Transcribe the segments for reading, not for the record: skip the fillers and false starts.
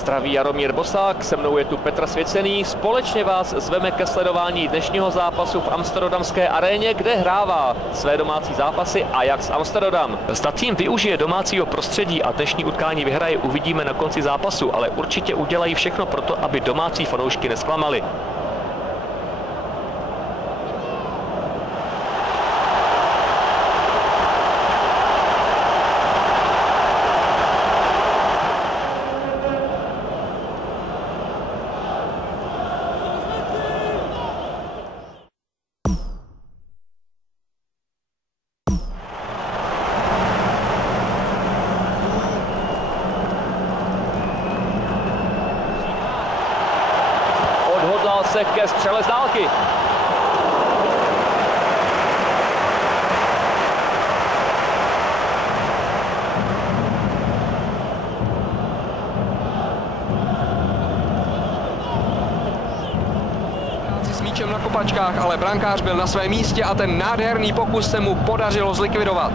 Zdraví Jaromír Bosák, se mnou je tu Petr Svěcený. Společně vás zveme ke sledování dnešního zápasu v amsterdamské aréně, kde hrává své domácí zápasy Ajax Amsterdam. Zda tým využije domácího prostředí a dnešní utkání vyhraje, uvidíme na konci zápasu, ale určitě udělají všechno pro to, aby domácí fanoušky nesklamali. Odhodlal se ke střele z dálky. S míčem na kopačkách, ale brankář byl na svém místě a ten nádherný pokus se mu podařilo zlikvidovat.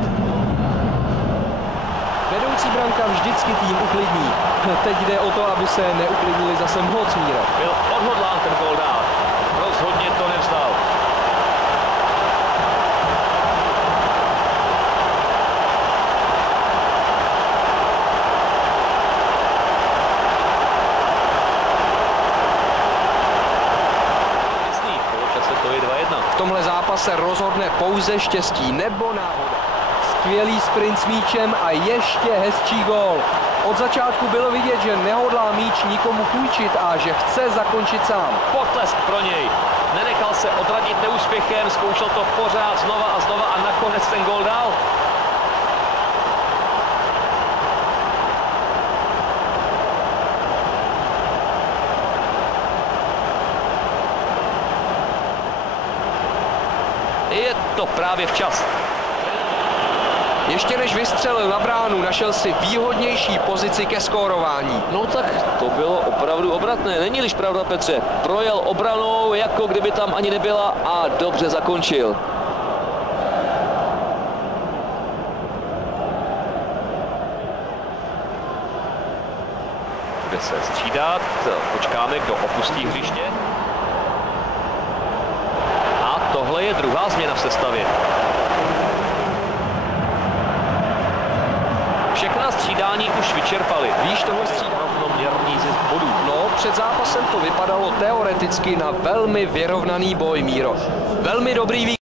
Vedoucí branka vždycky tým uklidní. Teď jde o to, aby se neuklidnili zase moc, Míro. Byl odhodlán ten gól dát. Rozhodně to nevzdal. V poločase to je 2-1. V tomhle zápase rozhodne pouze štěstí nebo náhoda. Skvělý sprint s míčem a ještě hezčí gól. Od začátku bylo vidět, že nehodlá míč nikomu půjčit a že chce zakončit sám. Potlesk pro něj. Nenechal se odradit neúspěchem, zkoušel to pořád znova a znova a nakonec ten gól dal. Je to právě včas. Ještě než vystřelil na bránu, našel si výhodnější pozici ke skórování. No tak to bylo opravdu obratné. Není-liž pravda, Petře? Projel obranou, jako kdyby tam ani nebyla a dobře zakončil. Bude se střídat. Počkáme, kdo opustí hřiště. A tohle je druhá změna v sestavě. Všechna střídání už vyčerpali. Víš, tohle střídání rovnoměrný zisk bodů. No, před zápasem to vypadalo teoreticky na velmi vyrovnaný boj, Míro. Velmi dobrý